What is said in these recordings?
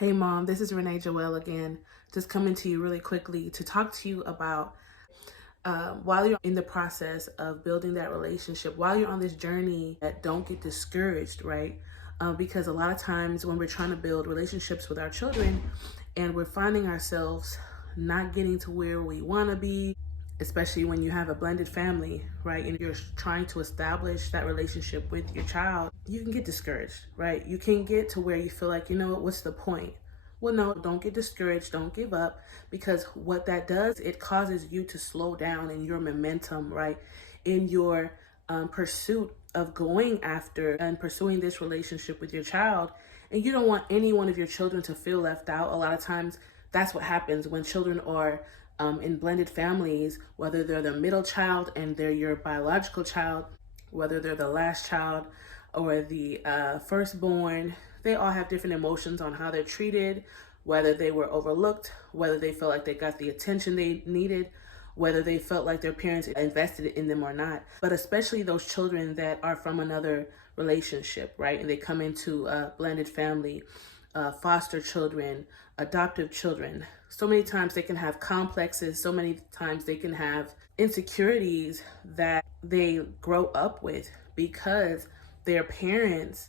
Hey mom, this is Renee Joelle again, just coming to you really quickly to talk to you about while you're in the process of building that relationship, while you're on this journey, that don't get discouraged, right? Because a lot of times when we're trying to build relationships with our children and we're finding ourselves not getting to where we want to be, especially when you have a blended family, right? And you're trying to establish that relationship with your child, you can get discouraged, right? You can get to where you feel like, you know what, what's the point? Well, no, don't get discouraged. Don't give up, because what that does, it causes you to slow down in your momentum, right? In your pursuit of going after and pursuing this relationship with your child. And you don't want any one of your children to feel left out. A lot of times that's what happens when children are in blended families, whether they're the middle child and they're your biological child, whether they're the last child or the firstborn. They all have different emotions on how they're treated, whether they were overlooked, whether they felt like they got the attention they needed, whether they felt like their parents invested in them or not. But especially those children that are from another relationship, right? And they come into a blended family, foster children, adoptive children. So many times they can have complexes, so many times they can have insecurities that they grow up with because their parents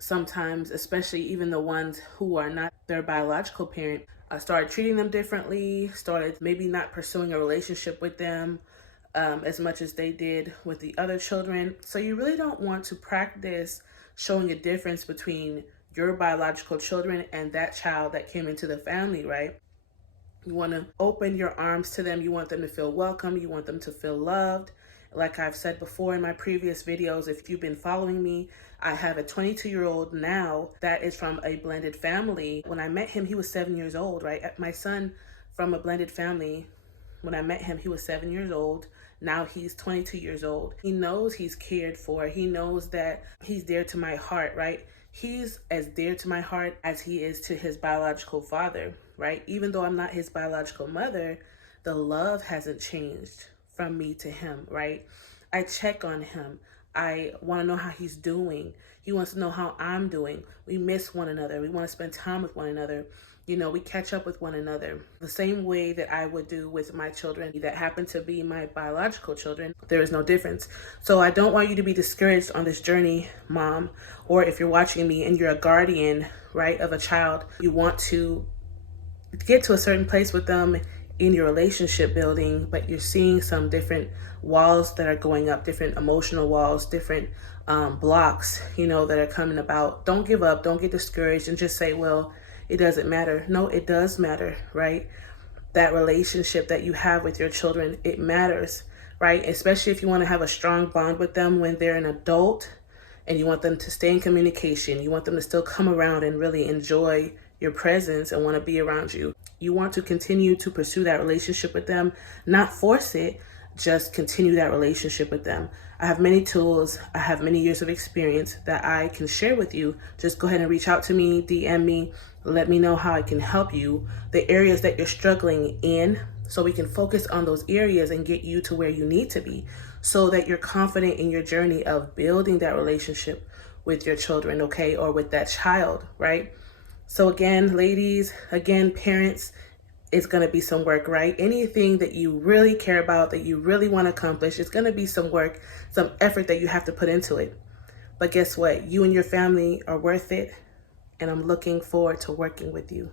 sometimes, especially even the ones who are not their biological parent, started treating them differently, started maybe not pursuing a relationship with them as much as they did with the other children. So you really don't want to practice showing a difference between your biological children and that child that came into the family, right? You want to open your arms to them. You want them to feel welcome. You want them to feel loved. Like I've said before in my previous videos, if you've been following me, I have a 22-year-old now that is from a blended family. When I met him, he was 7 years old, right? My son from a blended family, when I met him, he was 7 years old. Now he's 22 years old. He knows he's cared for. He knows that he's dear to my heart, right? He's as dear to my heart as he is to his biological father, right? Even though I'm not his biological mother, the love hasn't changed from me to him, right? I check on him. I want to know how he's doing. He wants to know how I'm doing. We miss one another. We want to spend time with one another. You know, we catch up with one another the same way that I would do with my children that happen to be my biological children. There is no difference. So I don't want you to be discouraged on this journey, mom, or if you're watching me and you're a guardian, right, of a child, you want to get to a certain place with them in your relationship building, but you're seeing some different walls that are going up, different emotional walls, different blocks, you know, that are coming about. Don't give up. Don't get discouraged and just say, well, it doesn't matter. No, it does matter, right? That relationship that you have with your children, it matters, right? Especially if you want to have a strong bond with them when they're an adult and you want them to stay in communication. You want them to still come around and really enjoy your presence and want to be around you. You want to continue to pursue that relationship with them, not force it, just continue that relationship with them. I have many tools. I have many years of experience that I can share with you. Just go ahead and reach out to me, DM me, let me know how I can help you, the areas that you're struggling in, so we can focus on those areas and get you to where you need to be so that you're confident in your journey of building that relationship with your children, okay, or with that child, right? So again, ladies, again, parents, it's going to be some work, right? Anything that you really care about, that you really want to accomplish, it's going to be some work, some effort that you have to put into it. But guess what? You and your family are worth it, and I'm looking forward to working with you.